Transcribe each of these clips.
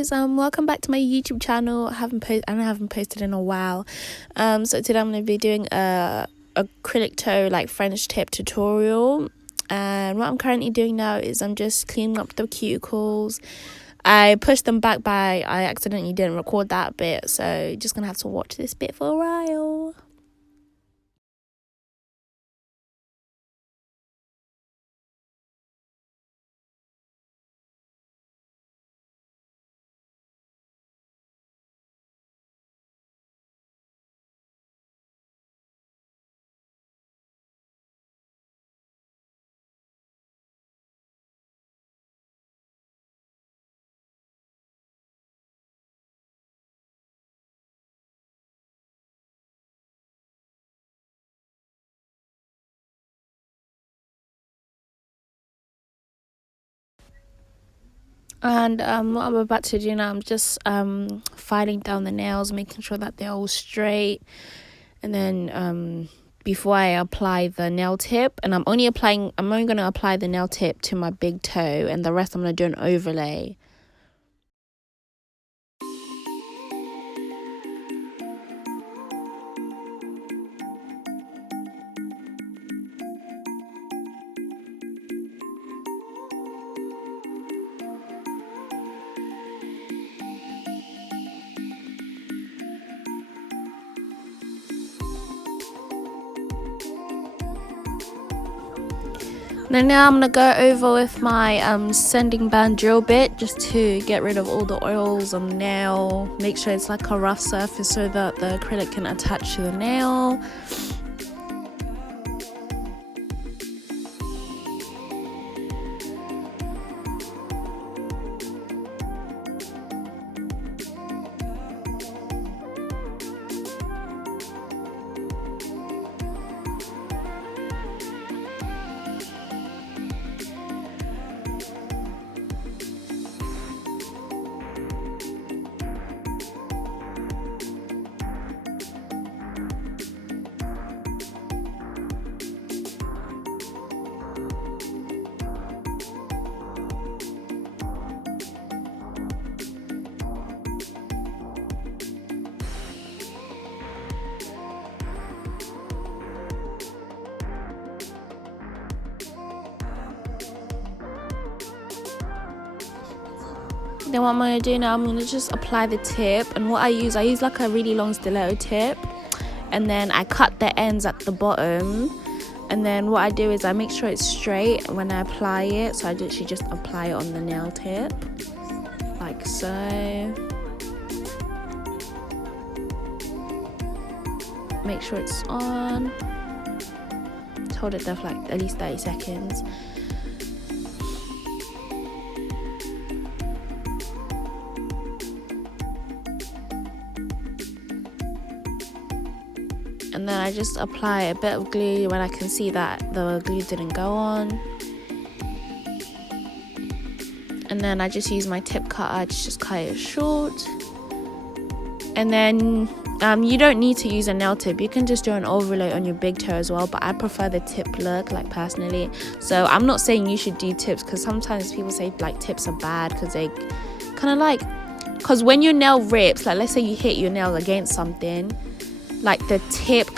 guys, welcome back to my YouTube channel. I haven't posted in a while. So today I'm going to be doing a acrylic toe like French tip tutorial. And what I'm currently doing now is I'm just cleaning up the cuticles. I pushed them back by, I accidentally didn't record that bit, so just gonna have to watch this bit for a while. And what I'm about to do now, I'm just filing down the nails, making sure that they're all straight. And then before I apply the nail tip, and I'm only going to apply the nail tip to my big toe, and the rest I'm going to do an overlay. Now I'm going to go over with my sanding band drill bit just to get rid of all the oils on the nail. Make sure it's like a rough surface so that the acrylic can attach to the nail. Then what I'm going to do now, I'm going to just apply the tip. And what I use like a really long stiletto tip. And then I cut the ends at the bottom. And then what I do is I make sure it's straight when I apply it. So I literally just apply it on the nail tip. Like so. Make sure it's on. Just hold it there for like at least 30 seconds. And then I just apply a bit of glue when I can see that the glue didn't go on. And then I just use my tip cutter to just cut it short. And then you don't need to use a nail tip. You can just do an overlay on your big toe as well. But I prefer the tip look, like personally. So I'm not saying you should do tips, because sometimes people say like tips are bad because they kind of like, because when your nail rips, like let's say you hit your nail against something, like the tip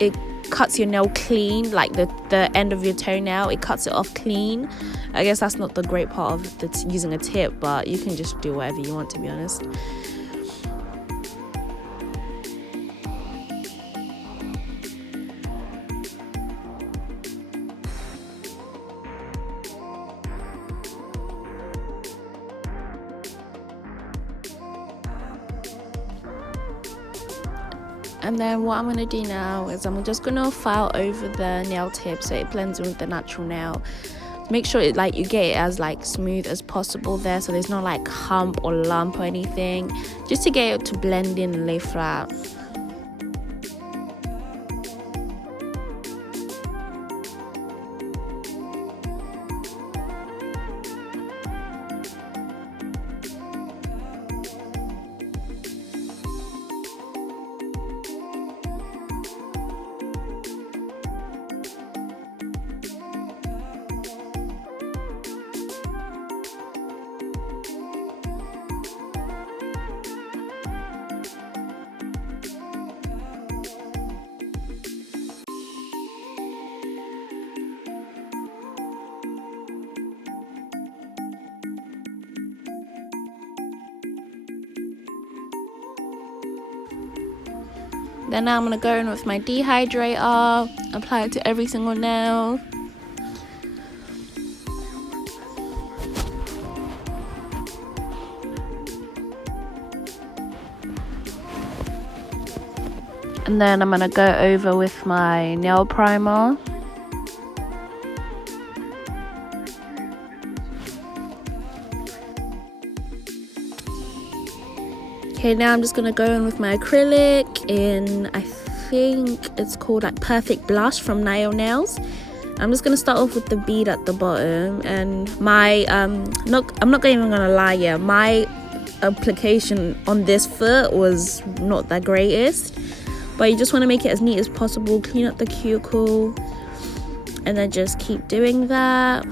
it cuts your nail clean, like the end of your toenail, it cuts it off clean. I guess that's not the great part of using a tip, but you can just do whatever you want, to be honest. And then what I'm going to do now is I'm just going to file over the nail tip so it blends in with the natural nail. Make sure you get it as like smooth as possible there, so there's no like hump or lump or anything, just to get it to blend in and lay flat. Then now I'm going to go in with my dehydrator, apply it to every single nail. And then I'm going to go over with my nail primer. Okay, now I'm just going to go in with my acrylic in, I think it's called like Perfect Blush from Nail Nails. I'm just going to start off with the bead at the bottom. And my, I'm not even going to lie, yeah, my application on this foot was not the greatest. But you just want to make it as neat as possible, clean up the cuticle, and then just keep doing that.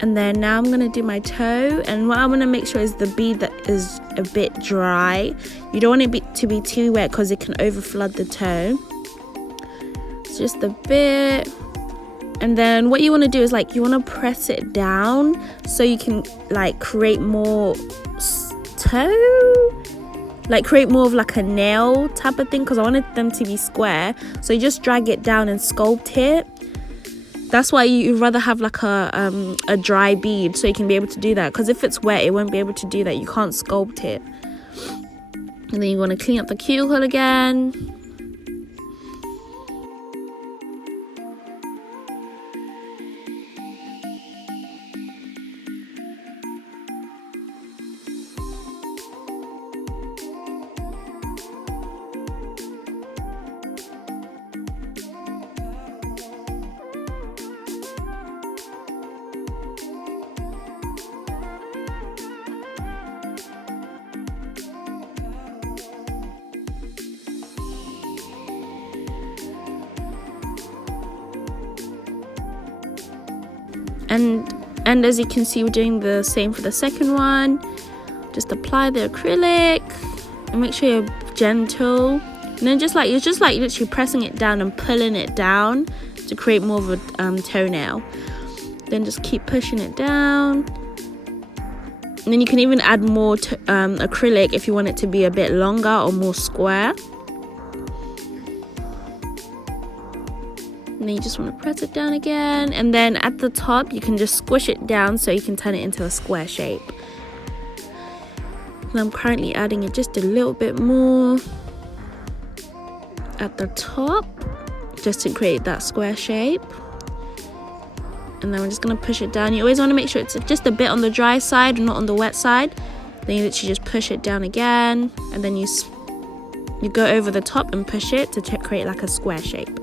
And then now I'm going to do my toe, and what I'm going to make sure is the bead that is a bit dry. You don't want it to be too wet because it can overflood the toe. It's just a bit. And then what you want to do is like you want to press it down so you can like create more toe, like create more of like a nail type of thing, because I wanted them to be square. So you just drag it down and sculpt it. That's why you'd rather have like a dry bead, so you can be able to do that, because if it's wet it won't be able to do that. You can't sculpt it. And then you want to clean up the cuticle again. And as you can see, we're doing the same for the second one. Just apply the acrylic and make sure you're gentle. And then you're just like literally pressing it down and pulling it down to create more of a toenail. Then just keep pushing it down. And then you can even add more acrylic if you want it to be a bit longer or more square. And then you just want to press it down again, and then at the top you can just squish it down so you can turn it into a square shape. And I'm currently adding it just a little bit more at the top, just to create that square shape. And then we're just going to push it down. You always want to make sure it's just a bit on the dry side, not on the wet side. Then you literally just push it down again, and then you go over the top and push it to create like a square shape.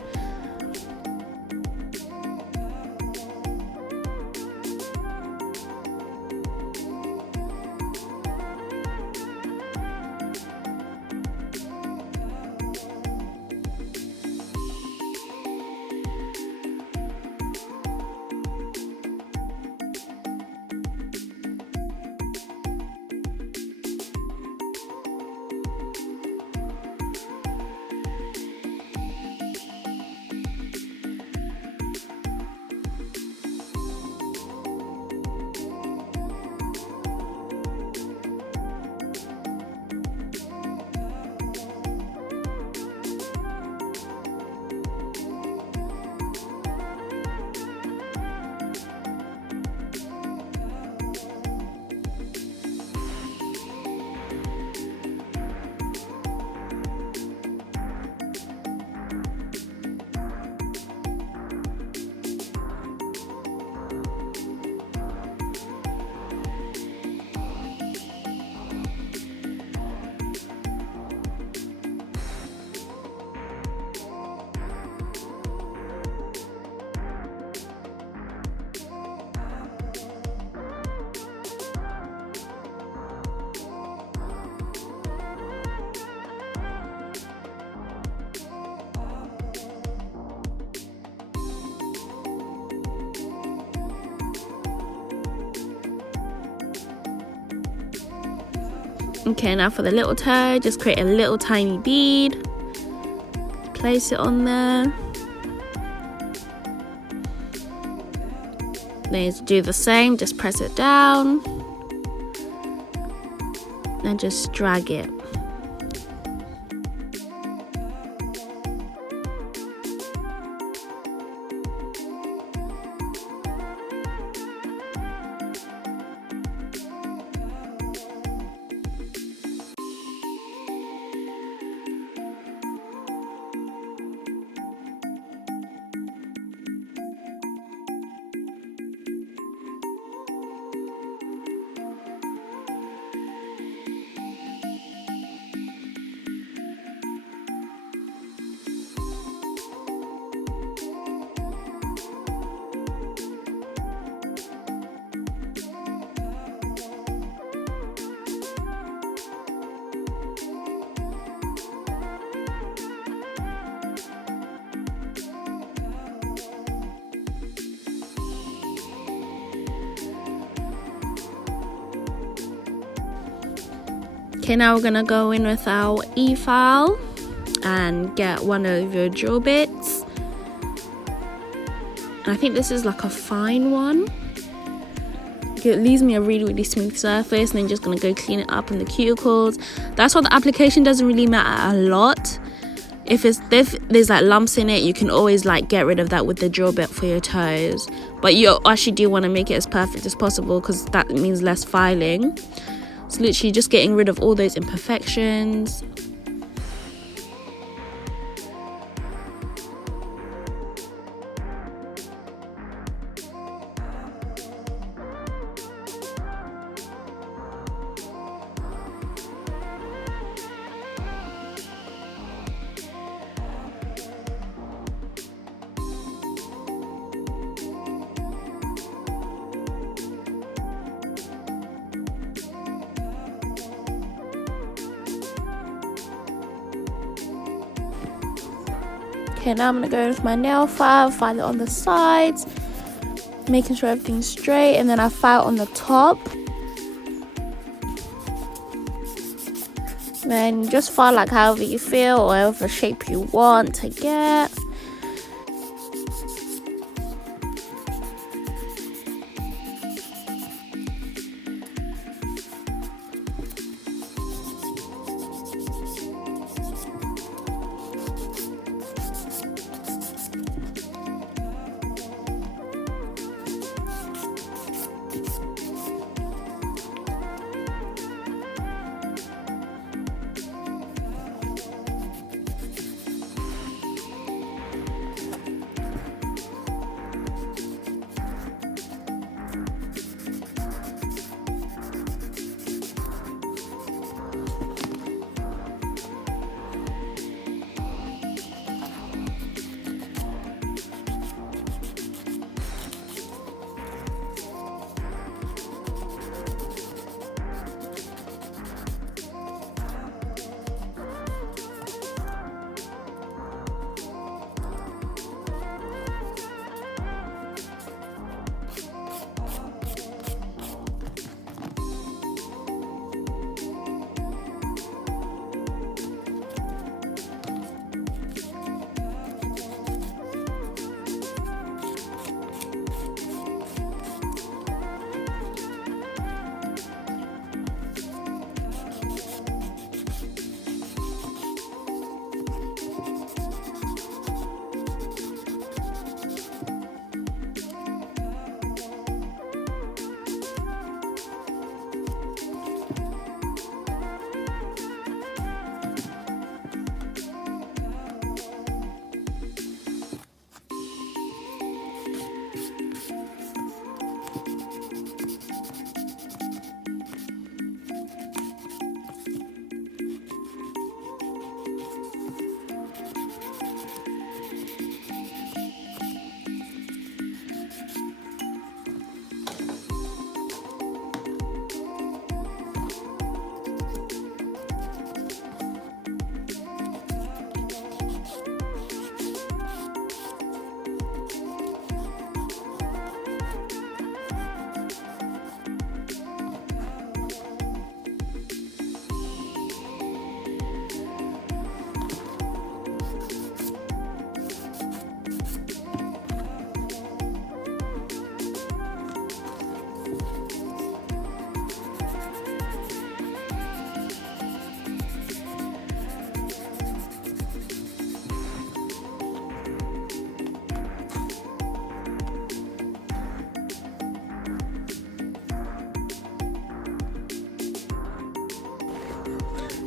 Okay, now for the little toe, just create a little tiny bead, place it on there. Then you do the same, just press it down and just drag it. Okay, now we're gonna go in with our e-file and get one of your drill bits. And I think this is like a fine one. It leaves me a really smooth surface, and then just gonna go clean it up in the cuticles. That's why the application doesn't really matter a lot. If there's like lumps in it, you can always like get rid of that with the drill bit for your toes. But you actually do want to make it as perfect as possible, because that means less filing. So literally just getting rid of all those imperfections. Okay, now I'm going to go with my nail file it on the sides, making sure everything's straight, and then I file on the top. Then just file like however you feel, or whatever shape you want to get.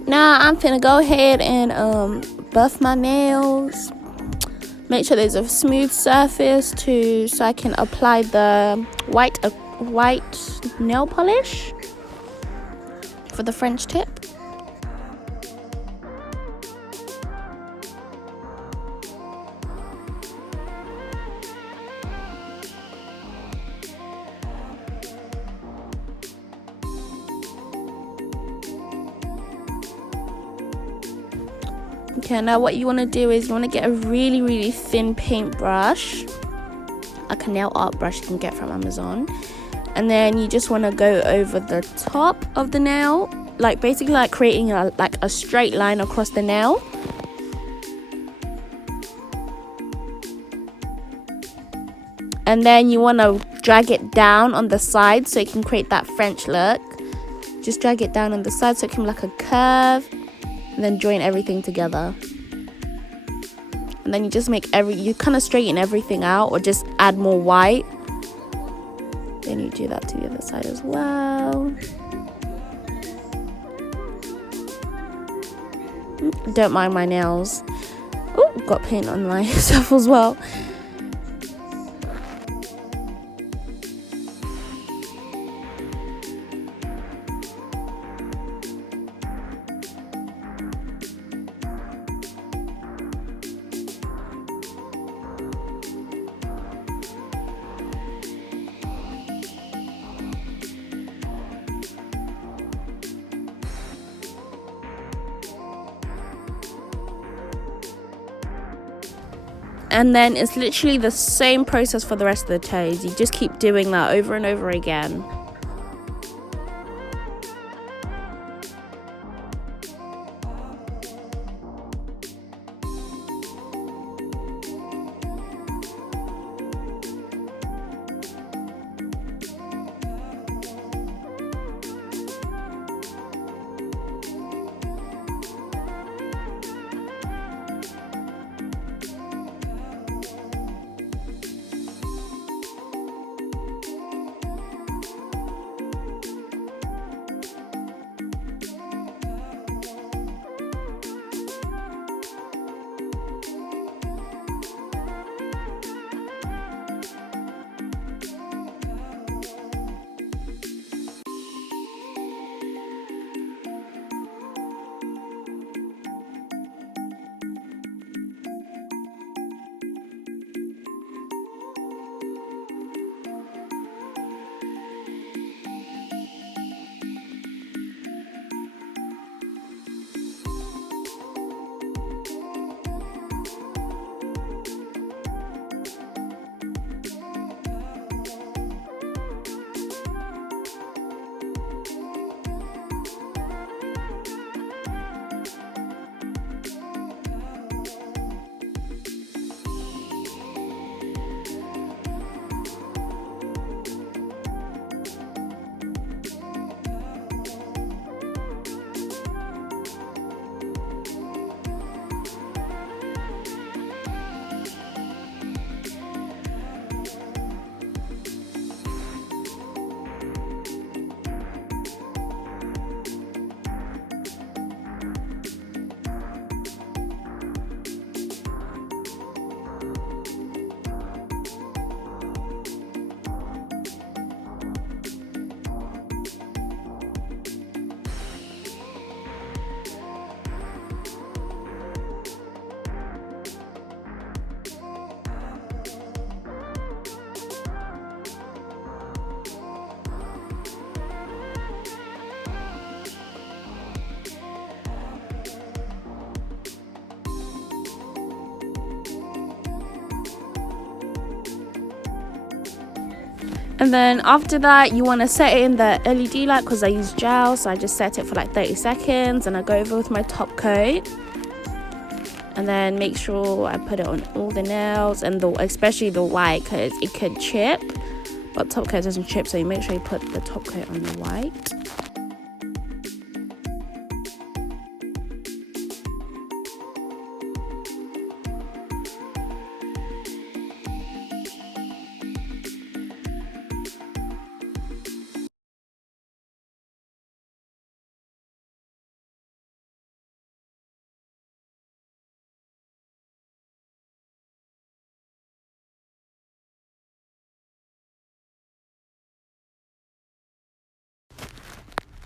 Now I'm finna go ahead and buff my nails. Make sure there's a smooth surface so I can apply the white nail polish for the French tip. Okay, now what you want to do is you want to get a really thin paintbrush, like a nail art brush you can get from Amazon, and then you just want to go over the top of the nail, like basically like creating a straight line across the nail. And then you want to drag it down on the side so it can create that French look. Just drag it down on the side so it can be like a curve. And then join everything together. And then you just you kind of straighten everything out or just add more white. Then you do that to the other side as well. Don't mind my nails. Oh, got paint on myself as well. And then it's literally the same process for the rest of the toes. You just keep doing that over and over again. And then after that, you want to set it in the LED light because I use gel. So I just set it for like 30 seconds and I go over with my top coat. And then make sure I put it on all the nails and especially the white because it could chip. But top coat doesn't chip, so you make sure you put the top coat on the white.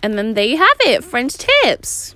And then there you have it, French tips.